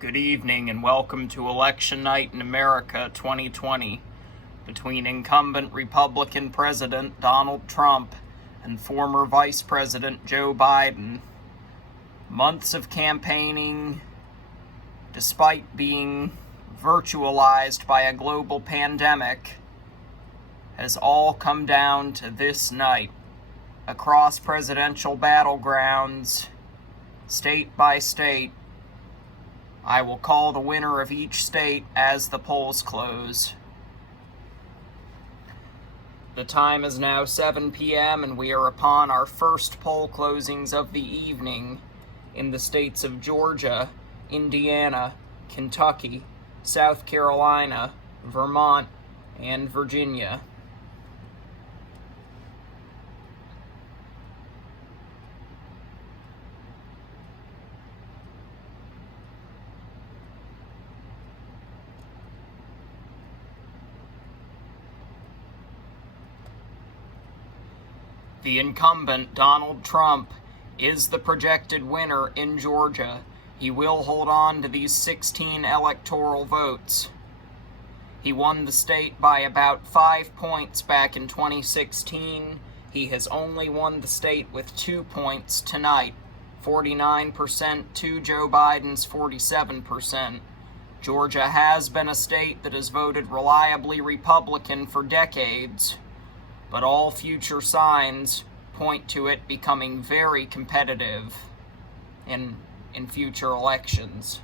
Good evening and welcome to Election Night in America 2020 between incumbent Republican President Donald Trump and former Vice President Joe Biden. Months of campaigning, despite being virtualized by a global pandemic, has all come down to this night. Across presidential battlegrounds, state by state, I will call the winner of each state as the polls close. The time is now 7 p.m. and we are upon our first poll closings of the evening in the states of Georgia, Indiana, Kentucky, South Carolina, Vermont, and Virginia. The incumbent, Donald Trump, is the projected winner in Georgia. He will hold on to these 16 electoral votes. He won the state by about 5 points back in 2016. He has only won the state with 2 points tonight, 49% to Joe Biden's 47%. Georgia has been a state that has voted reliably Republican for decades, but all future signs point to it becoming very competitive in future elections.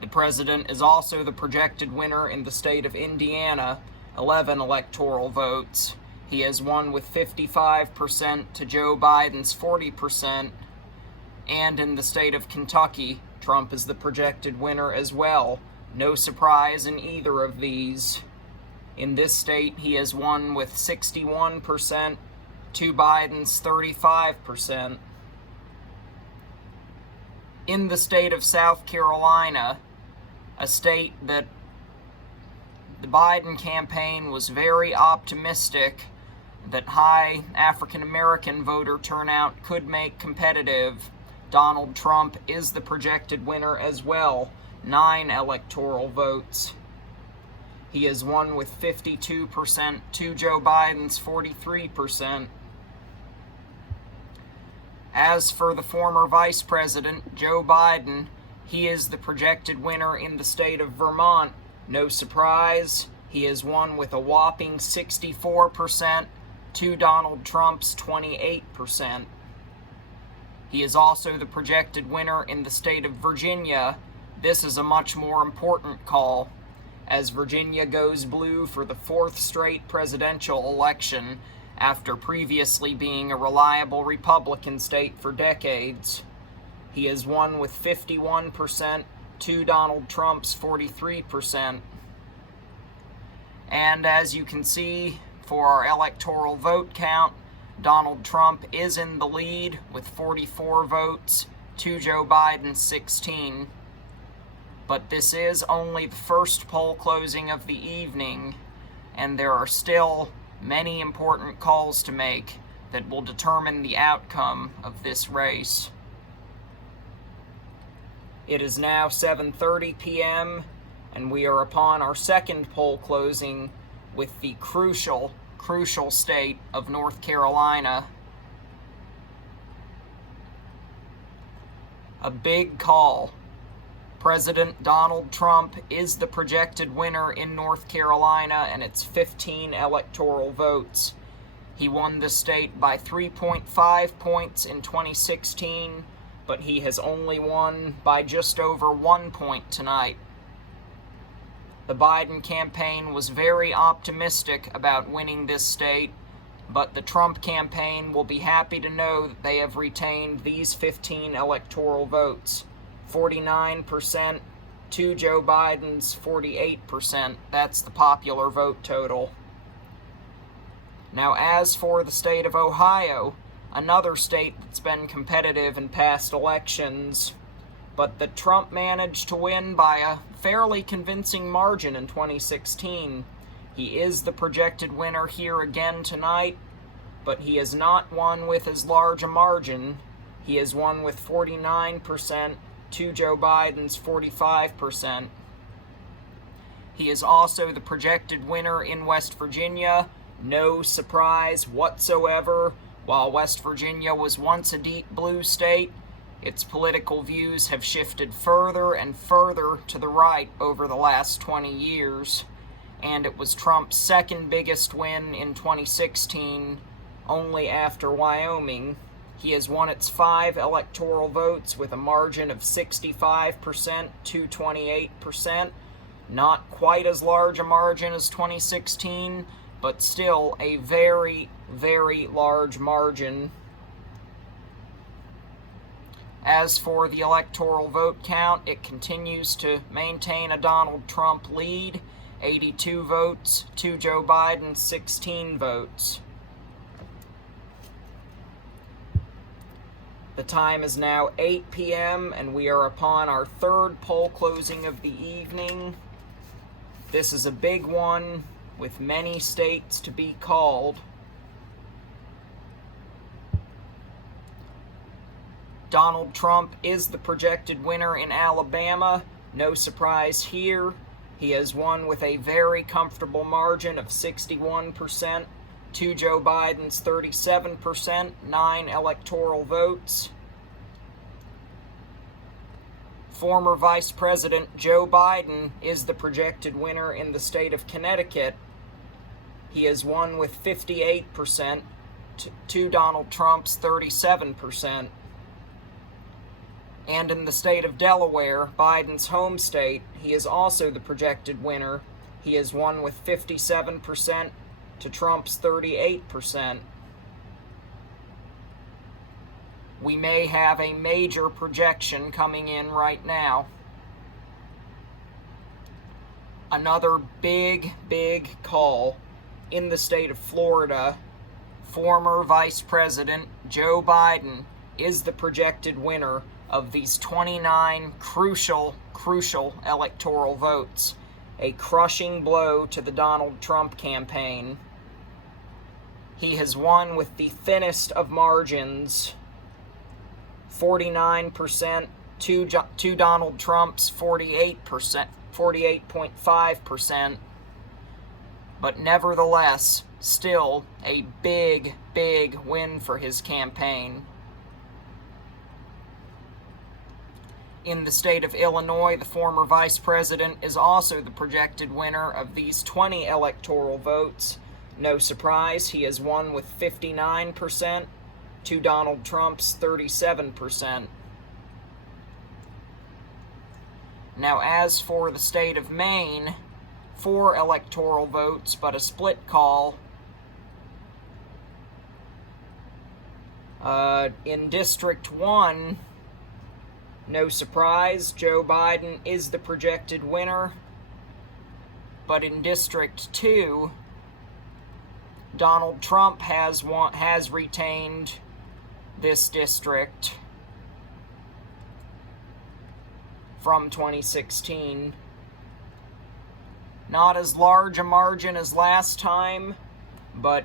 The president is also the projected winner in the state of Indiana, 11 electoral votes. He has won with 55% to Joe Biden's 40%, and in the state of Kentucky, Trump is the projected winner as well. No surprise in either of these. In this state, he has won with 61% to Biden's 35%. In the state of South Carolina, a state that the Biden campaign was very optimistic that high African American voter turnout could make competitive, Donald Trump is the projected winner as well. 9 electoral votes. He has won with 52% to Joe Biden's 43%. As for the former Vice President, Joe Biden, he is the projected winner in the state of Vermont. No surprise, he has won with a whopping 64% to Donald Trump's 28%. He is also the projected winner in the state of Virginia. This is a much more important call, as Virginia goes blue for the 4th straight presidential election after previously being a reliable Republican state for decades. He has won with 51% to Donald Trump's 43%. And as you can see, for our electoral vote count, Donald Trump is in the lead with 44 votes to Joe Biden's 16. But this is only the first poll closing of the evening, and there are still many important calls to make that will determine the outcome of this race. It is now 7:30 p.m., and we are upon our second poll closing with the crucial state of North Carolina. A big call. President Donald Trump is the projected winner in North Carolina, and it's 15 electoral votes. He won the state by 3.5 points in 2016, but he has only won by just over 1 point tonight. The Biden campaign was very optimistic about winning this state, but the Trump campaign will be happy to know that they have retained these 15 electoral votes. 49% to Joe Biden's 48%. That's the popular vote total. Now, as for the state of Ohio, another state that's been competitive in past elections, but that Trump managed to win by a fairly convincing margin in 2016. He is the projected winner here again tonight, but he has not won with as large a margin. He has won with 49% to Joe Biden's 45%. He is also the projected winner in West Virginia. No surprise whatsoever. While West Virginia was once a deep blue state, its political views have shifted further and further to the right over the last 20 years. And it was Trump's second biggest win in 2016, only after Wyoming. He has won its 5 electoral votes with a margin of 65% to 28%. Not quite as large a margin as 2016, but still a very, very large margin. As for the electoral vote count, it continues to maintain a Donald Trump lead, 82 votes to Joe Biden, 16 votes. The time is now 8 p.m. and we are upon our third poll closing of the evening. This is a big one with many states to be called. Donald Trump is the projected winner in Alabama. No surprise here. He has won with a very comfortable margin of 61% to Joe Biden's 37%, 9 electoral votes. Former Vice President Joe Biden is the projected winner in the state of Connecticut. He has won with 58% to Donald Trump's 37%. And in the state of Delaware, Biden's home state, he is also the projected winner. He has won with 57% to Trump's 38%. We may have a major projection coming in right now. Another big call in the state of Florida. Former Vice President Joe Biden is the projected winner of these 29 crucial electoral votes. A crushing blow to the Donald Trump campaign. He has won with the thinnest of margins, 49% to Donald Trump's 48.5%. But nevertheless, still a big win for his campaign. In the state of Illinois, the former vice president is also the projected winner of these 20 electoral votes. No surprise, he has won with 59% to Donald Trump's 37%. Now, as for the state of Maine, 4 electoral votes, but a split call. In District 1, no surprise, Joe Biden is the projected winner. But in District 2, Donald Trump has retained this district from 2016. Not as large a margin as last time, but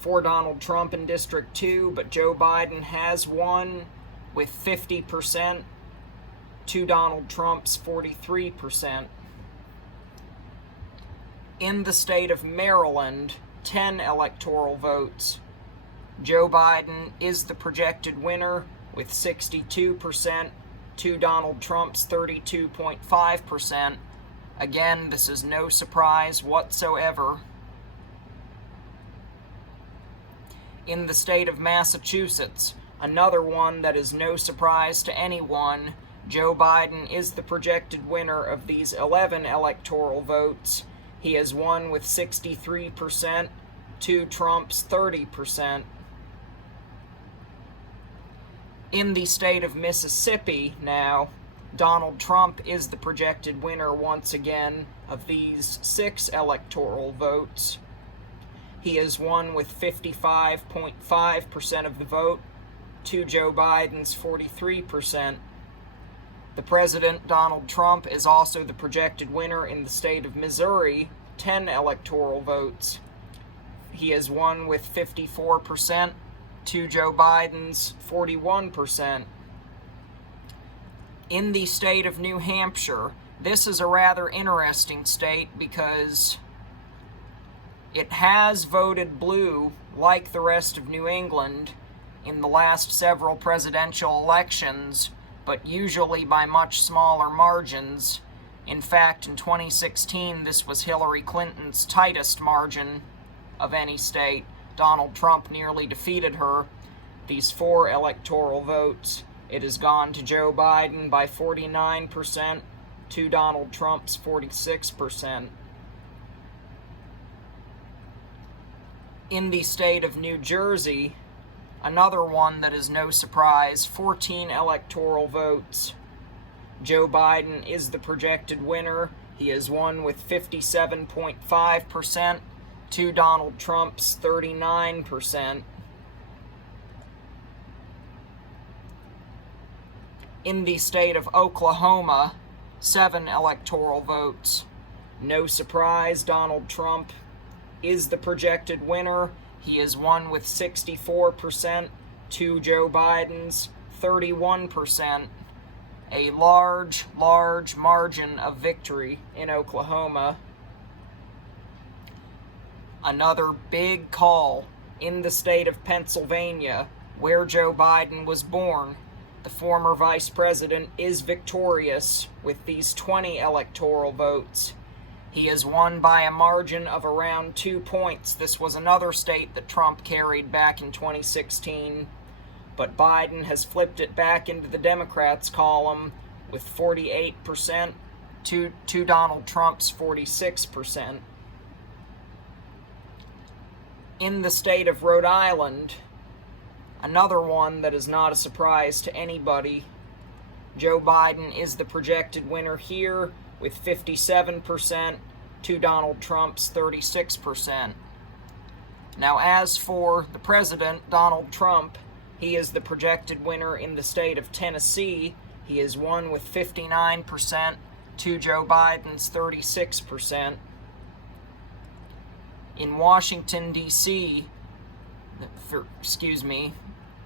for Donald Trump in District 2, but Joe Biden has won with 50% to Donald Trump's 43%. In the state of Maryland, 10 electoral votes. Joe Biden is the projected winner with 62% to Donald Trump's 32.5%. Again, this is no surprise whatsoever. In the state of Massachusetts, another one that is no surprise to anyone, Joe Biden is the projected winner of these 11 electoral votes. He has won with 63% to Trump's 30%. In the state of Mississippi now, Donald Trump is the projected winner once again of these 6 electoral votes. He has won with 55.5% of the vote to Joe Biden's 43%. The President, Donald Trump, is also the projected winner in the state of Missouri, 10 electoral votes. He has won with 54% to Joe Biden's 41%. In the state of New Hampshire, this is a rather interesting state because it has voted blue, like the rest of New England, in the last several presidential elections, but usually by much smaller margins. In fact, in 2016, this was Hillary Clinton's tightest margin of any state. Donald Trump nearly defeated her. These 4 electoral votes, it has gone to Joe Biden by 49% to Donald Trump's 46%. In the state of New Jersey, another one that is no surprise, 14 electoral votes. Joe Biden is the projected winner. He has won with 57.5% to Donald Trump's 39%. In the state of Oklahoma, 7 electoral votes. No surprise, Donald Trump is the projected winner. He has won with 64% to Joe Biden's 31%. A large margin of victory in Oklahoma. Another big call in the state of Pennsylvania, where Joe Biden was born. The former vice president is victorious with these 20 electoral votes. He has won by a margin of around 2 points. This was another state that Trump carried back in 2016, but Biden has flipped it back into the Democrats' column with 48% to Donald Trump's 46%. In the state of Rhode Island, another one that is not a surprise to anybody, Joe Biden is the projected winner here with 57% to Donald Trump's 36%. Now, as for the president, Donald Trump, he is the projected winner in the state of Tennessee. He has won with 59% to Joe Biden's 36%. In Washington, D.C.,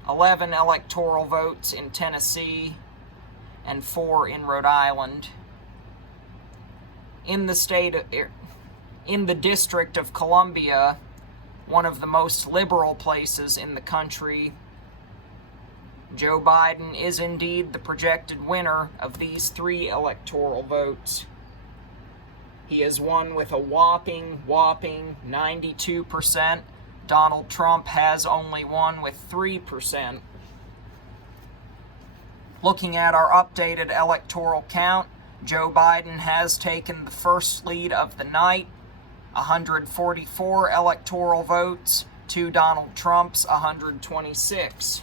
11 electoral votes in Tennessee and 4 in Rhode Island. In the District of Columbia, one of the most liberal places in the country, Joe Biden is indeed the projected winner of these 3 electoral votes. He has won with a whopping 92%. Donald Trump has only won with 3%. Looking at our updated electoral count, Joe Biden has taken the first lead of the night, 144 electoral votes to Donald Trump's 126.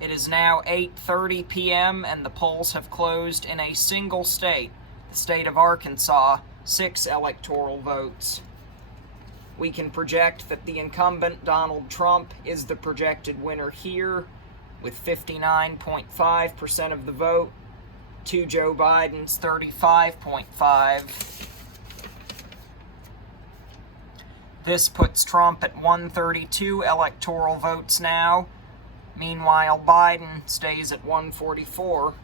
It is now 8:30 p.m. and the polls have closed in a single state, the state of Arkansas, 6 electoral votes. We can project that the incumbent, Donald Trump, is the projected winner here with 59.5% of the vote to Joe Biden's 35.5%. This puts Trump at 132 electoral votes now. Meanwhile, Biden stays at 144.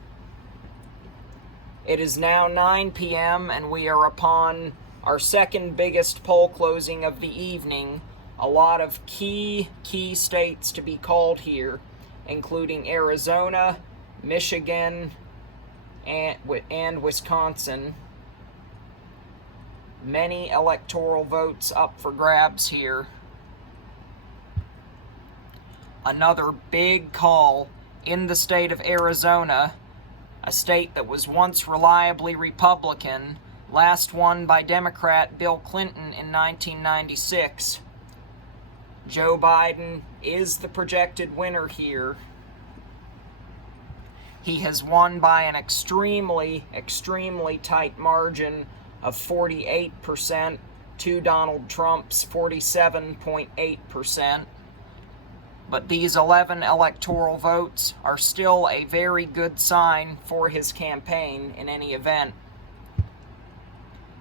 It is now 9 p.m. and we are upon our second biggest poll closing of the evening. A lot of key states to be called here, including Arizona, Michigan, and Wisconsin. Many electoral votes up for grabs here. Another big call in the state of Arizona, a state that was once reliably Republican, last won by Democrat Bill Clinton in 1996. Joe Biden is the projected winner here. He has won by an extremely tight margin of 48% to Donald Trump's 47.8%. But these 11 electoral votes are still a very good sign for his campaign in any event.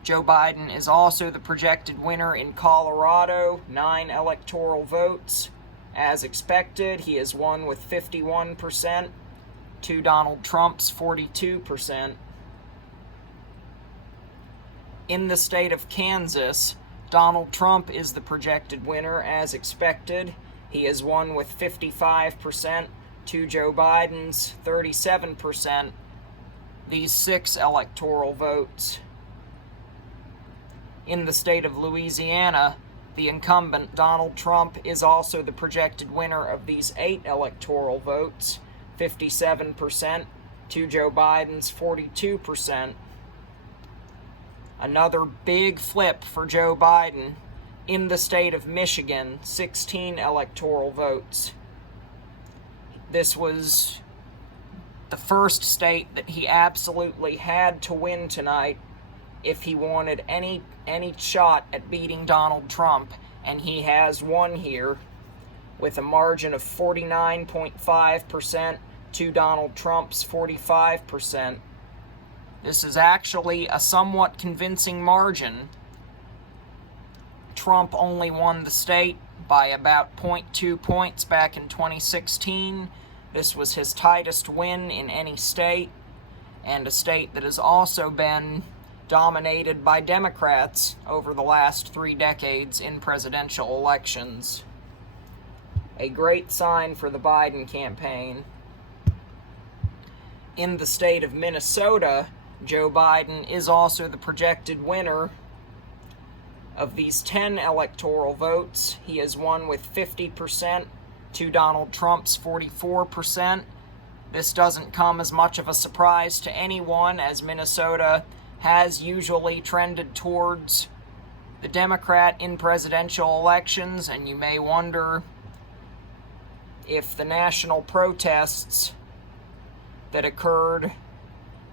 Joe Biden is also the projected winner in Colorado, 9 electoral votes. As expected, he has won with 51% to Donald Trump's 42%. In the state of Kansas, Donald Trump is the projected winner, as expected. He has won with 55% to Joe Biden's 37%. These 6 electoral votes. In the state of Louisiana, the incumbent Donald Trump is also the projected winner of these 8 electoral votes, 57% to Joe Biden's 42%. Another big flip for Joe Biden. In the state of Michigan, 16 electoral votes. This was the first state that he absolutely had to win tonight if he wanted any shot at beating Donald Trump, and he has won here with a margin of 49.5% to Donald Trump's 45%. This is actually a somewhat convincing margin. Trump only won the state by about 0.2 points back in 2016. This was his tightest win in any state, and a state that has also been dominated by Democrats over the last 3 decades in presidential elections. A great sign for the Biden campaign. In the state of Minnesota, Joe Biden is also the projected winner of these 10 electoral votes. He has won with 50% to Donald Trump's 44%. This doesn't come as much of a surprise to anyone, as Minnesota has usually trended towards the Democrat in presidential elections, and you may wonder if the national protests that occurred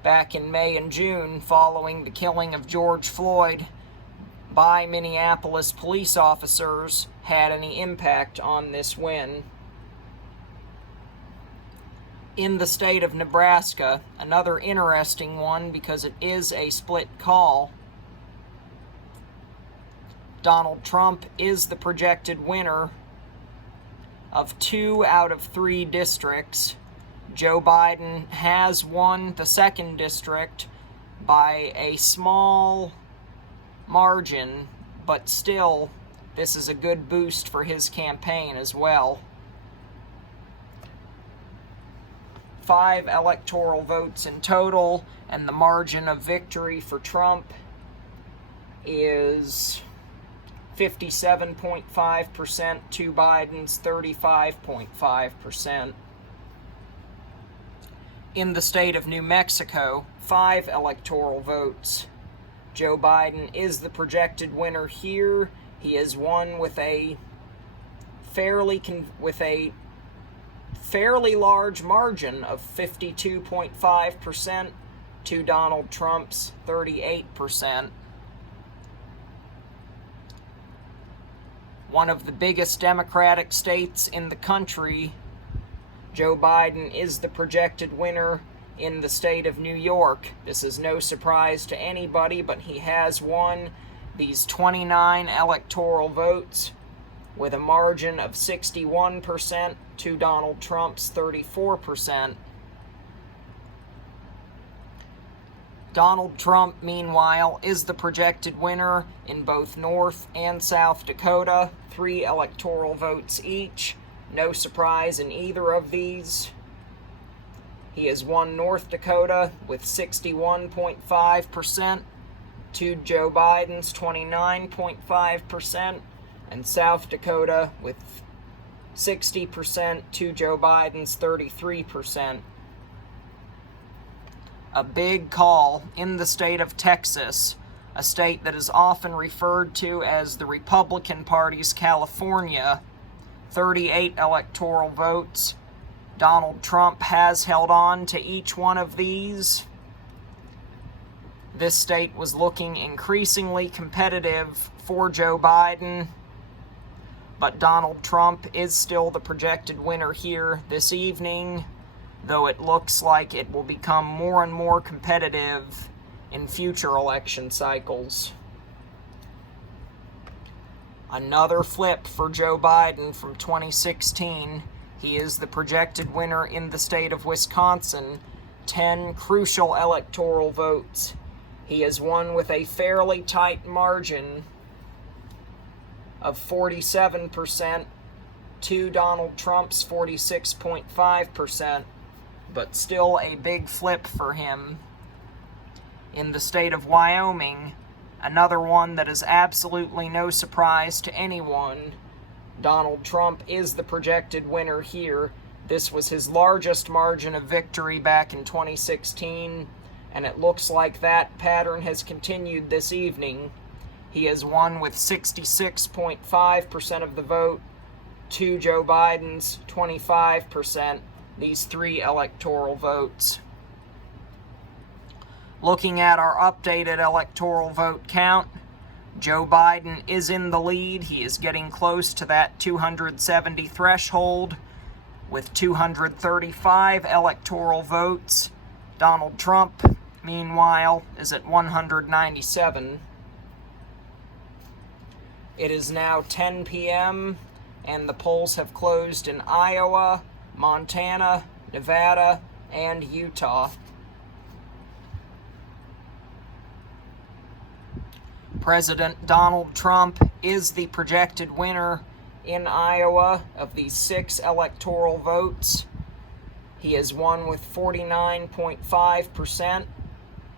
back in May and June following the killing of George Floyd by Minneapolis police officers had any impact on this win. In the state of Nebraska, another interesting one because it is a split call, Donald Trump is the projected winner of 2 out of 3 districts. Joe Biden has won the 2nd district by a small margin, but still, this is a good boost for his campaign as well. 5 electoral votes in total, and the margin of victory for Trump is 57.5% to Biden's 35.5%. In the state of New Mexico, 5 electoral votes. Joe Biden is the projected winner here. He has won with a fairly large margin of 52.5% to Donald Trump's 38%. One of the biggest Democratic states in the country, Joe Biden is the projected winner in the state of New York. This is no surprise to anybody, but he has won these 29 electoral votes with a margin of 61% to Donald Trump's 34%. Donald Trump, meanwhile, is the projected winner in both North and South Dakota, 3 electoral votes each. No surprise in either of these. He has won North Dakota with 61.5% to Joe Biden's 29.5%, and South Dakota with 60% to Joe Biden's 33%. A big call in the state of Texas, a state that is often referred to as the Republican Party's California. 38 electoral votes. Donald Trump has held on to each one of these. This state was looking increasingly competitive for Joe Biden, but Donald Trump is still the projected winner here this evening, though it looks like it will become more and more competitive in future election cycles. Another flip for Joe Biden from 2016. He is the projected winner in the state of Wisconsin, 10 crucial electoral votes. He has won with a fairly tight margin of 47% to Donald Trump's 46.5%, but still a big flip for him. In the state of Wyoming, another one that is absolutely no surprise to anyone, Donald Trump is the projected winner here. This was his largest margin of victory back in 2016, and it looks like that pattern has continued this evening. He has won with 66.5% of the vote to Joe Biden's 25%, these 3 electoral votes. Looking at our updated electoral vote count, Joe Biden is in the lead. He is getting close to that 270 threshold with 235 electoral votes. Donald Trump, meanwhile, is at 197. It is now 10 p.m., and the polls have closed in Iowa, Montana, Nevada, and Utah. President Donald Trump is the projected winner in Iowa of these 6 electoral votes. He has won with 49.5%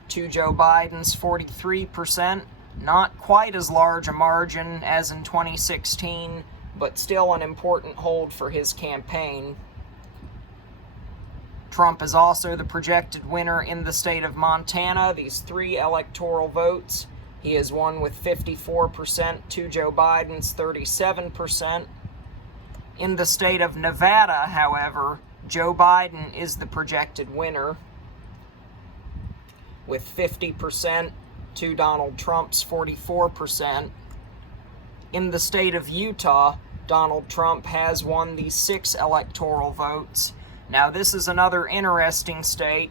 to Joe Biden's 43%. Not quite as large a margin as in 2016, but still an important hold for his campaign. Trump is also the projected winner in the state of Montana, these 3 electoral votes. He has won with 54% to Joe Biden's 37%. In the state of Nevada, however, Joe Biden is the projected winner with 50% to Donald Trump's 44%. In the state of Utah, Donald Trump has won these 6 electoral votes. Now, this is another interesting state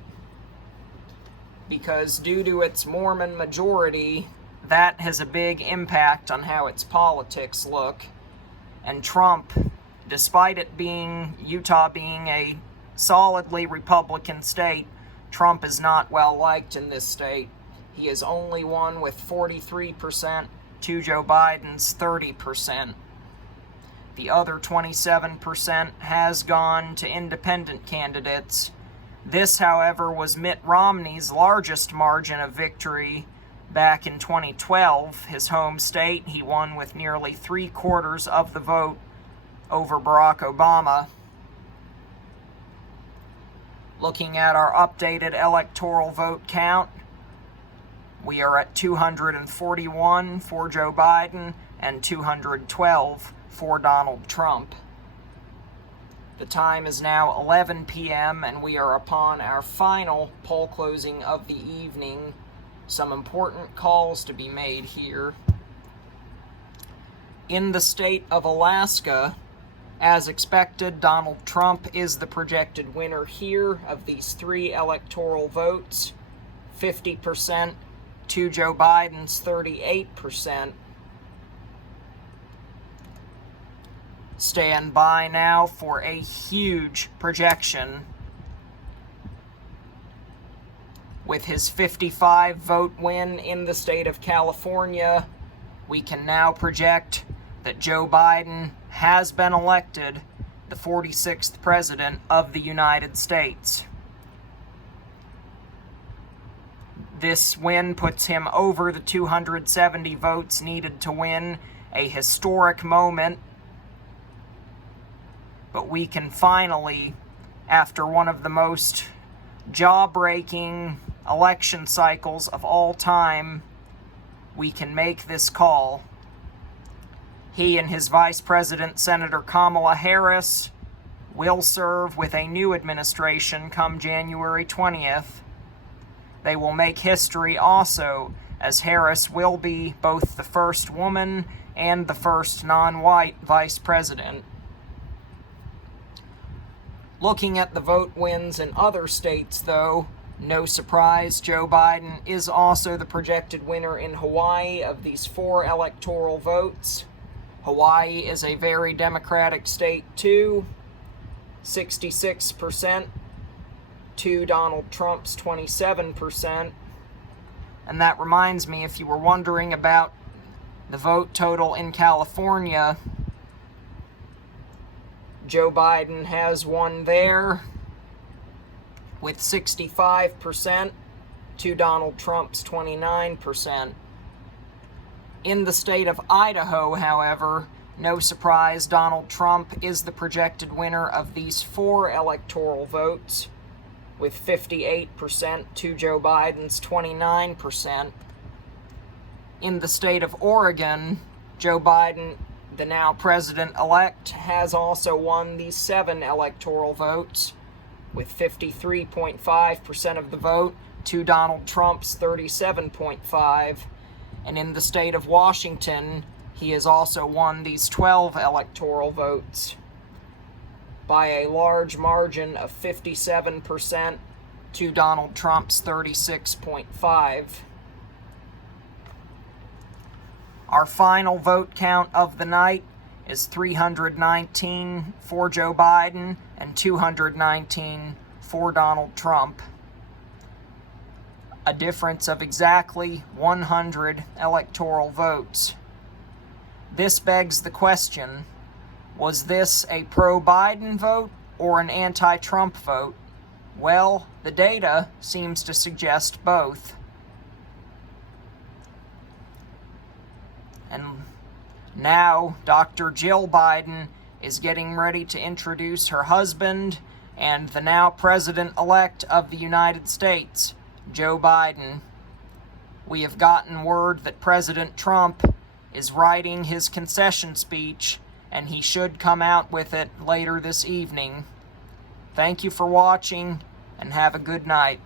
because due to its Mormon majority, that has a big impact on how its politics look. And Trump, despite Utah being a solidly Republican state, Trump is not well liked in this state. He has only won with 43% to Joe Biden's 30%. The other 27% has gone to independent candidates. This, however, was Mitt Romney's largest margin of victory back in 2012, his home state. He won with nearly 3/4 of the vote over Barack Obama. Looking at our updated electoral vote count, we are at 241 for Joe Biden and 212 for Donald Trump. The time is now 11 p.m. and we are upon our final poll closing of the evening. Some important calls to be made here. In the state of Alaska, as expected, Donald Trump is the projected winner here of these 3 electoral votes, 50% to Joe Biden's 38%. Stand by now for a huge projection. With his 55-vote win in the state of California, we can now project that Joe Biden has been elected the 46th President of the United States. This win puts him over the 270 votes needed to win, a historic moment. But we can finally, after one of the most jaw-breaking election cycles of all time, we can make this call. He and his Vice President, Senator Kamala Harris, will serve with a new administration come January 20th. They will make history also, as Harris will be both the first woman and the first non-white vice president. Looking at the vote wins in other states, though, No surprise, Joe Biden is also the projected winner in Hawaii of these 4 electoral votes. Hawaii is a very Democratic state too, 66% to Donald Trump's 27%. And that reminds me, if you were wondering about the vote total in California, Joe Biden has won there with 65% to Donald Trump's 29%. In the state of Idaho, however, no surprise, Donald Trump is the projected winner of these 4 electoral votes with 58% to Joe Biden's 29%. In the state of Oregon, Joe Biden, the now president-elect, has also won these 7 electoral votes with 53.5% of the vote to Donald Trump's 37.5%. And in the state of Washington, he has also won these 12 electoral votes by a large margin of 57% to Donald Trump's 36.5%. Our final vote count of the night is 319 for Joe Biden and 219 for Donald Trump. A difference of exactly 100 electoral votes. This begs the question, was this a pro-Biden vote or an anti-Trump vote? Well, the data seems to suggest both. And now Dr. Jill Biden is getting ready to introduce her husband and the now president-elect of the United States, Joe Biden. We have gotten word that President Trump is writing his concession speech, and he should come out with it later this evening. Thank you for watching, and have a good night.